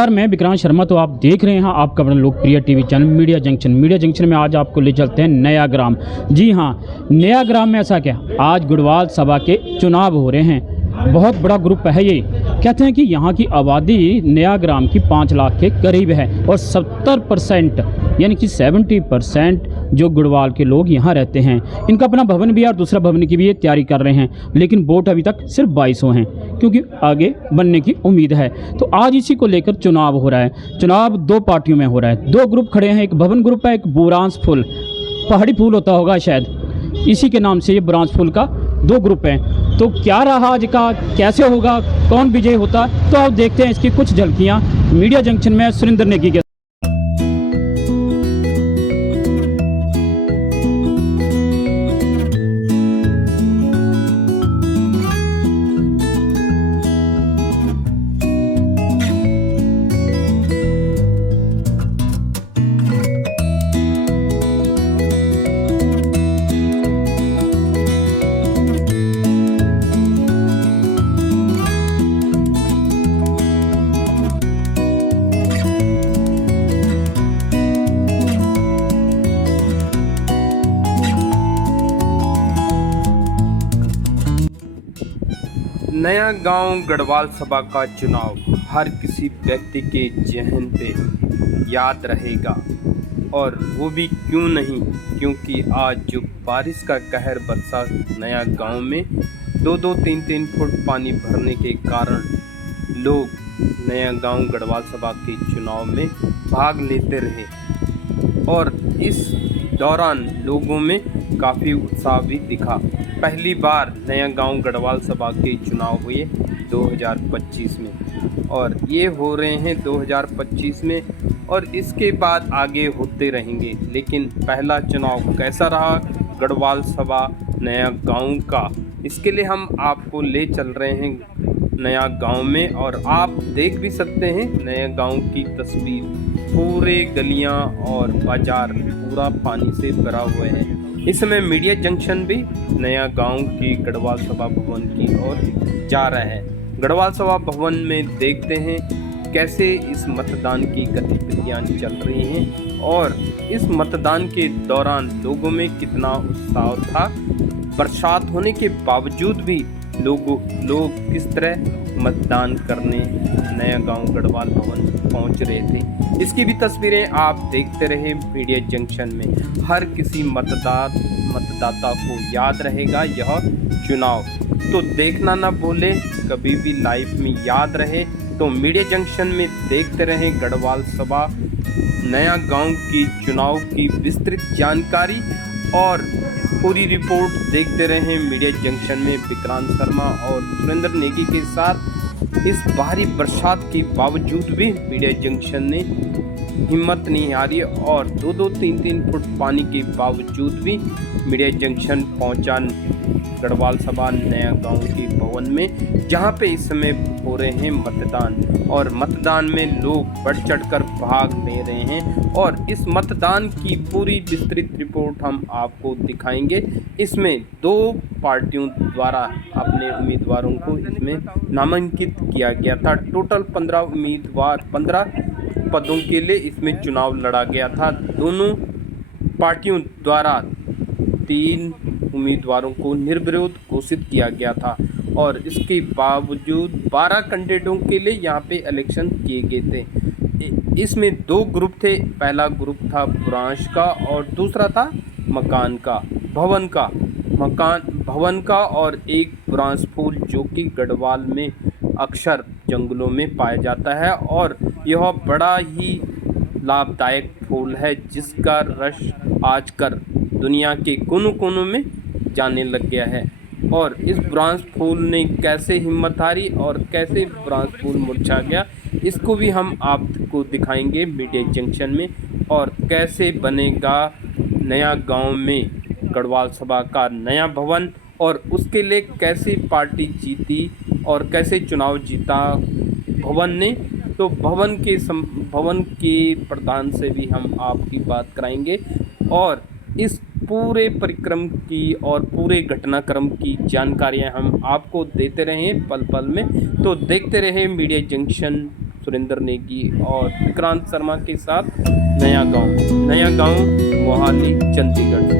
नमस्कार, मैं विक्रांत शर्मा। तो आप देख रहे हैं आपका अपना लोकप्रिय टीवी चैनल मीडिया जंक्शन में आज आपको ले चलते हैं नया ग्राम। जी हाँ, नया ग्राम में ऐसा क्या, आज गुड़वाल सभा के चुनाव हो रहे हैं। बहुत बड़ा ग्रुप है ये। कहते हैं कि यहाँ की आबादी नया ग्राम की 5 लाख के करीब है और 70% यानी कि 70% जो गुड़वाल के लोग यहाँ रहते हैं। इनका अपना भवन भी है और दूसरा भवन की भी ये तैयारी कर रहे हैं, लेकिन वोट अभी तक सिर्फ 2200 हैं क्योंकि आगे बनने की उम्मीद है। तो आज इसी को लेकर चुनाव हो रहा है। चुनाव 2 पार्टियों में हो रहा है, 2 ग्रुप खड़े हैं। एक भवन ग्रुप है, एक बुरांस फूल, पहाड़ी फूल होता होगा शायद, इसी के नाम से ये बुरांस फूल का 2 ग्रुप हैं। तो क्या रहा आज का, कैसे होगा, कौन विजय होता, तो आप देखते हैं इसकी कुछ झलकियाँ मीडिया जंक्शन में सुरेंद्र नेगी के। नया गांव गढ़वाल सभा का चुनाव हर किसी व्यक्ति के जहन पे याद रहेगा, और वो भी क्यों नहीं, क्योंकि आज जो बारिश का कहर बरसा नया गांव में 2-2, 3-3 फुट पानी भरने के कारण लोग नया गांव गढ़वाल सभा के चुनाव में भाग लेते रहे और इस दौरान लोगों में काफ़ी उत्साह भी दिखा। पहली बार नया गांव गढ़वाल सभा के चुनाव हुए 2025 में, और ये हो रहे हैं 2025 में, और इसके बाद आगे होते रहेंगे। लेकिन पहला चुनाव कैसा रहा गढ़वाल सभा नया गांव का, इसके लिए हम आपको ले चल रहे हैं नया गांव में। और आप देख भी सकते हैं नया गांव की तस्वीर, पूरे गलियां और बाजार पूरा पानी से भरा हुए हैं। इस समय मीडिया जंक्शन भी नया गांव की गढ़वाल सभा भवन की ओर जा रहा है। गढ़वाल सभा भवन में देखते हैं कैसे इस मतदान की गतिविधियां चल रही हैं और इस मतदान के दौरान लोगों में कितना उत्साह था। बरसात होने के बावजूद भी लोग किस तरह मतदान करने नया गांव गढ़वाल भवन पहुंच रहे थे, इसकी भी तस्वीरें आप देखते रहे मीडिया जंक्शन में। हर किसी मतदाता को याद रहेगा यह चुनाव, तो देखना ना भूले, कभी भी लाइफ में याद रहे तो मीडिया जंक्शन में देखते रहे गढ़वाल सभा नया गांव की चुनाव की विस्तृत जानकारी और पूरी रिपोर्ट देखते रहे मीडिया जंक्शन में विक्रांत शर्मा और सुरेंद्र नेगी के साथ। इस भारी बरसात के बावजूद भी मीडिया जंक्शन ने हिम्मत नहीं हारी और 2-2, 3-3 फुट पानी के बावजूद भी मीडिया जंक्शन पहुंचा गढ़वाल सभा नया गांव के भवन में, जहां पे इस समय हो रहे हैं मतदान, और मतदान में लोग बढ़ चढ़कर भाग ले रहे हैं। और इस मतदान की पूरी विस्तृत रिपोर्ट हम आपको दिखाएंगे। इसमें 2 पार्टियों द्वारा अपने उम्मीदवारों को इसमें नामांकित किया गया था। टोटल 15 पदों के लिए इसमें चुनाव लड़ा गया था। दोनों पार्टियों द्वारा 3 उम्मीदवारों को निर्विरोध घोषित किया गया था, और इसके बावजूद 12 कैंडिडेटों के लिए यहाँ पे इलेक्शन किए गए थे। इसमें 2 ग्रुप थे, पहला ग्रुप था बुरांश का और दूसरा था भवन का और एक बुरांस फूल जो कि गढ़वाल में अक्सर जंगलों में पाया जाता है, और यह बड़ा ही लाभदायक फूल है जिसका रस आजकल दुनिया के कोनों-कोनों में जाने लग गया है। और इस बुरांस फूल ने कैसे हिम्मत हारी और कैसे बुरांस फूल मुरझा गया, इसको भी हम आपको दिखाएंगे मीडिया जंक्शन में। और कैसे बनेगा नया गांव में गढ़वाल सभा का नया भवन, और उसके लिए कैसे पार्टी जीती और कैसे चुनाव जीता भवन ने, तो भवन के प्रधान से भी हम आपकी बात कराएंगे और इस पूरे परिक्रम की और पूरे घटनाक्रम की जानकारियां हम आपको देते रहें पल पल में। तो देखते रहें मीडिया जंक्शन सुरेंद्र नेगी और विक्रांत शर्मा के साथ नया गांव मोहाली चंडीगढ़।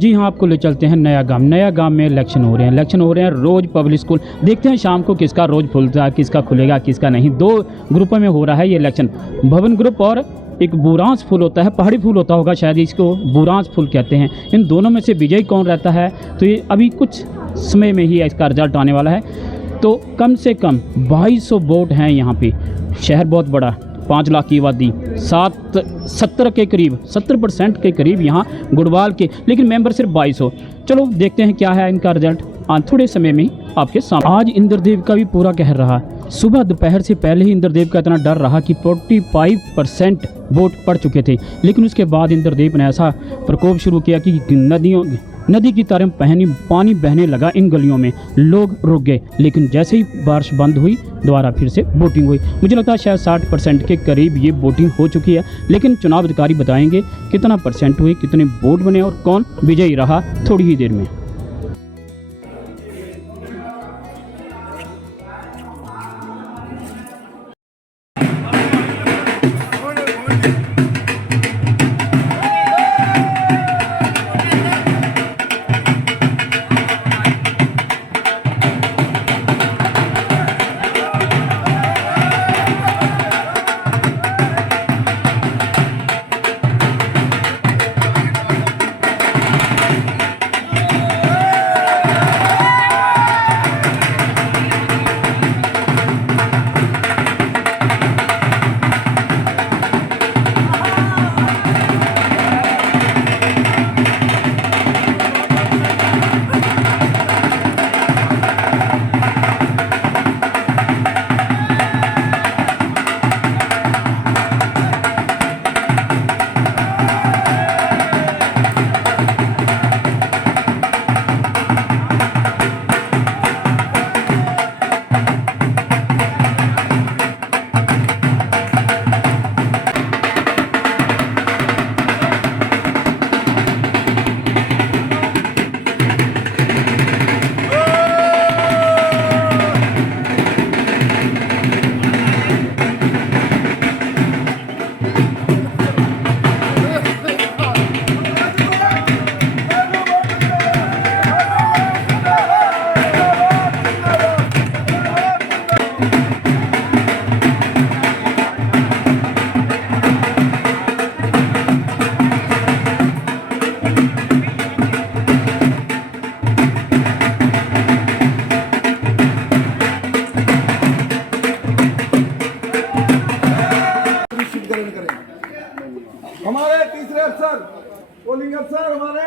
जी हाँ, आपको ले चलते हैं नया गांव। नया गांव में इलेक्शन हो रहे हैं रोज़ पब्लिक स्कूल। देखते हैं शाम को किसका रोज़ खुलता है, किसका खुलेगा, किसका नहीं। 2 ग्रुपों में हो रहा है ये इलेक्शन, भवन ग्रुप और एक बुरांस फूल होता है, पहाड़ी फूल होता होगा शायद, इसको बुरांस फूल कहते हैं। इन दोनों में से विजयी कौन रहता है, तो ये अभी कुछ समय में ही इसका रिजल्ट आने वाला है। तो कम से कम 2200 वोट हैं यहाँ पे। शहर बहुत बड़ा, 5 लाख की आबादी, 70 के करीब, 70% के करीब यहाँ गुड़वाल के, लेकिन मेंबर सिर्फ 2200। चलो देखते हैं क्या है इनका रिजल्ट थोड़े समय में आपके सामने। आज इंद्रदेव का भी पूरा कहर रहा। सुबह दोपहर से पहले ही इंद्रदेव का इतना डर रहा कि 45% वोट पड़ चुके थे, लेकिन उसके बाद इंद्रदेव ने ऐसा प्रकोप शुरू किया कि नदी की तरह पानी बहने लगा इन गलियों में। लोग रुक गए, लेकिन जैसे ही बारिश बंद हुई दोबारा फिर से वोटिंग हुई। मुझे लगता है शायद 60% के करीब ये वोटिंग हो चुकी है, लेकिन चुनाव अधिकारी बताएंगे कितना परसेंट हुई, कितने वोट बने और कौन विजयी रहा थोड़ी ही देर में। हमारे तीसरे अफसर पोलिंग अफसर हमारे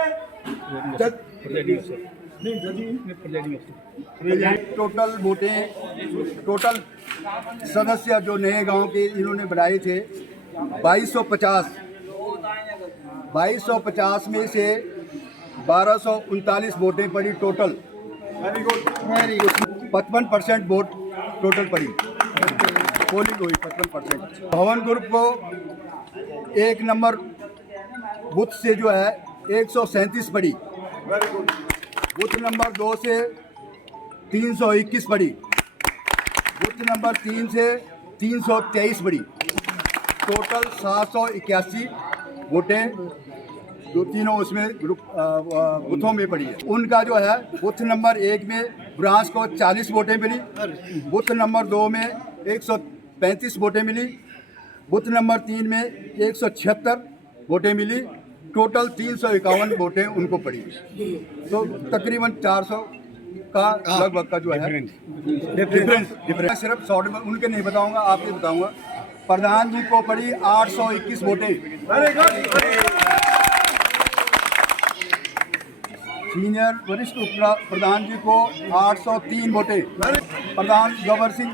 टोटल वोटें, टोटल सदस्य जो नए गांव के इन्होंने बनाए थे 2250 में से 1239 वोटें पड़ी टोटल। 55% वोट टोटल पड़ी, पोलिंग हुई 55%। भवन ग्रुप को 1 नंबर बूथ से जो है 137 पड़ी, बूथ नंबर 2 से 321 पड़ी, बूथ नंबर 3 से 323 पड़ी। टोटल 781 वोटें जो तीनों उसमें ग्रुप बूथों में पड़ी है। उनका जो है बूथ नंबर 1 में ब्रांच को 40 वोटें मिली, बूथ नंबर 2 में 135 वोटें मिली, बूथ नंबर 3 में 176 वोटें मिली। टोटल 351 वोटें उनको पड़ी, तो तकरीबन 400 का लगभग का जो है डिफरेंस। सिर्फ शॉर्ट में उनके नहीं बताऊंगा, आपके बताऊंगा। प्रधान जी को पड़ी 821 वोटें, सीनियर वरिष्ठ प्रधान जी को 803 वोटें, प्रधान गबर सिंह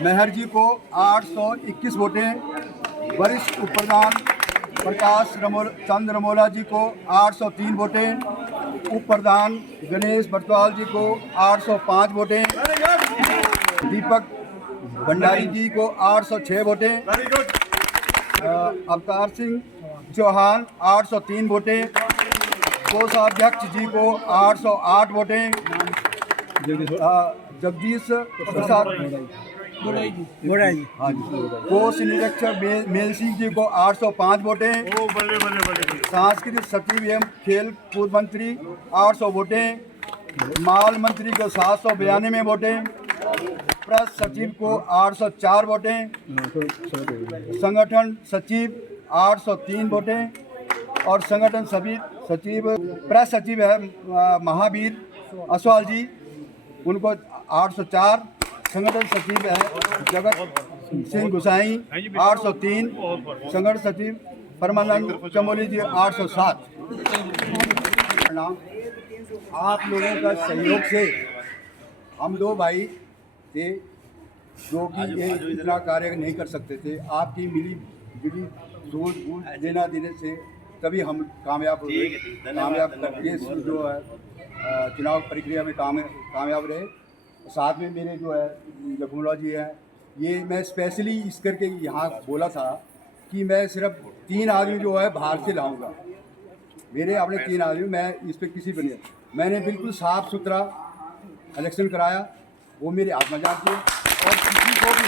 मेहर जी को 821 वोटें, वरिष्ठ उप प्रधान प्रकाश चंद्र रमोला जी को 803 वोटें, उप प्रधान गणेश बटवाल जी को 805 वोटें, दीपक भंडारी जी को 806 वोटें, अवतार सिंह चौहान 803 वोटें, कोषाध्यक्ष जी को 808 वोटें, जगदीश प्रसाद हाँ जी, कोष निरीक्षक मेल सिंह जी को 805 वोटें, सांस्कृतिक सचिव एवं खेल कूद मंत्री 800 वोटें, माल मंत्री को 792 वोटें, प्रेस सचिव को 804 वोटें, संगठन सचिव 803 वोटें और संगठन सचिव प्रेस सचिव है महावीर असवाल जी, उनको 804, संगठन सचिव है जगत सिंह गुसाई 803, संगठन सचिव परमानंद चमोली जी 807। आप लोगों का सहयोग से हम दो भाई थे जो कि ये इतना कार्य नहीं कर सकते थे। आपकी मिली जुली सोच बूझ देना देने से तभी हम कामयाब हुए, कामयाब करके जो है चुनाव प्रक्रिया में कामयाब रहे। साथ में मेरे जो है लखमुला जी हैं, ये मैं स्पेशली इस करके यहाँ बोला था कि मैं सिर्फ 3 आदमी जो है बाहर से लाऊंगा, मेरे अपने 3 आदमी, मैं इस पर किसी पर नहीं, मैंने बिल्कुल साफ़ सुथरा इलेक्शन कराया, वो मेरे आत्मा जानती है और किसी को भी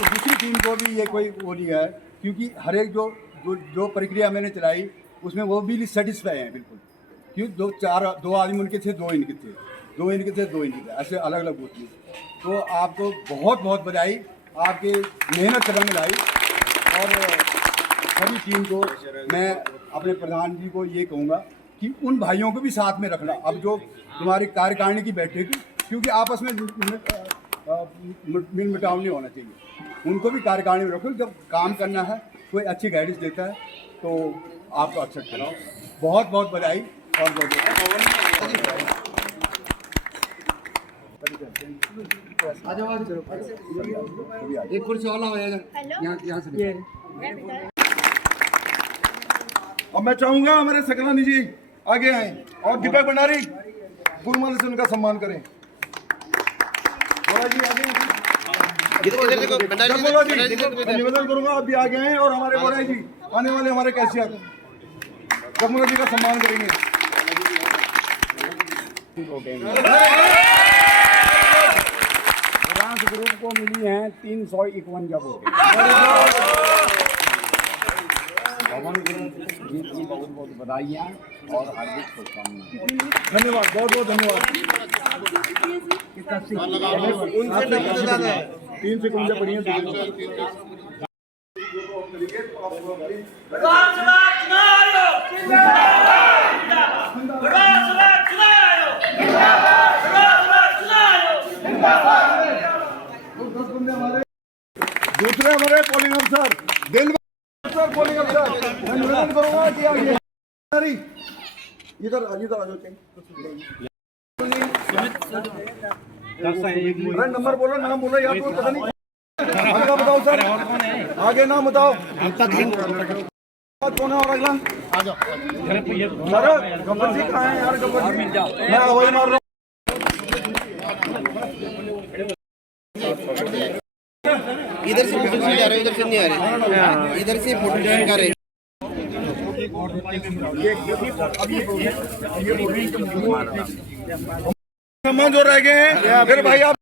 दूसरी टीम को भी ये कोई वो नहीं है, क्योंकि हर एक जो प्रक्रिया मैंने चलाई उसमें वो भी सेटिस्फाई हैं बिल्कुल। क्यों 2 आदमी उनके थे, 2 इनके थे, 2 इनके थे, 2 इनके थे, ऐसे अलग अलग बूथ में। तो आपको बहुत बहुत बधाई, आपके मेहनत से रंग लाई। और सभी टीम को मैं अपने प्रधान जी को ये कहूँगा कि उन भाइयों को भी साथ में रखना। अब जो तुम्हारी कार्यकारिणी की बैठक, क्योंकि आपस में मिल मिटाव नहीं होना चाहिए, उनको भी कार्यकारिणी में रखो। जब काम करना है कोई अच्छी गाइडेंस देता है तो आपको एक्सेप्ट करो। बहुत बहुत बधाई और एक कुर्सी वाला हो जाएगा यहाँ से। अब मैं चाहूंगा हमारे सकलानी जी आगे आए और दीपक भंडारी फूलमाला से उनका सम्मान करें। बोला जी आगे बोला जी, मैं निवेदन करूंगा आप भी आगे आए और हमारे बोला जी आने वाले हमारे कैशियर जगमुला जी का सम्मान करेंगे। ग्रुप को मिली हैं 351 वोट। पवन ग्रुप जी की बहुत बहुत बधाइयाँ और हार्दिक शुभकामनाएं। धन्यवाद, बहुत बहुत धन्यवाद। 3 से कौन सा पढ़ी दूसरे हमारे पोलिंग अफसर दिल पोलिंग अफसर, मैं निवेदन करूंगा कि आगे इधर आ जाओ। नंबर बोलो, नाम बोलो, या तो पता नहीं आगे बताओ सर, आगे नाम बताओ। कौन है और अगला आ जाओ सर। गब्बर जी कहाँ है यार? गब्बर जी मैं हवाई मार रहा हूँ। इधर से फोटो खींच रहे, इधर से नहीं आ रहे, इधर से फोटो खींच रहे। सम्मान जो रह गए हैं फिर भाई आप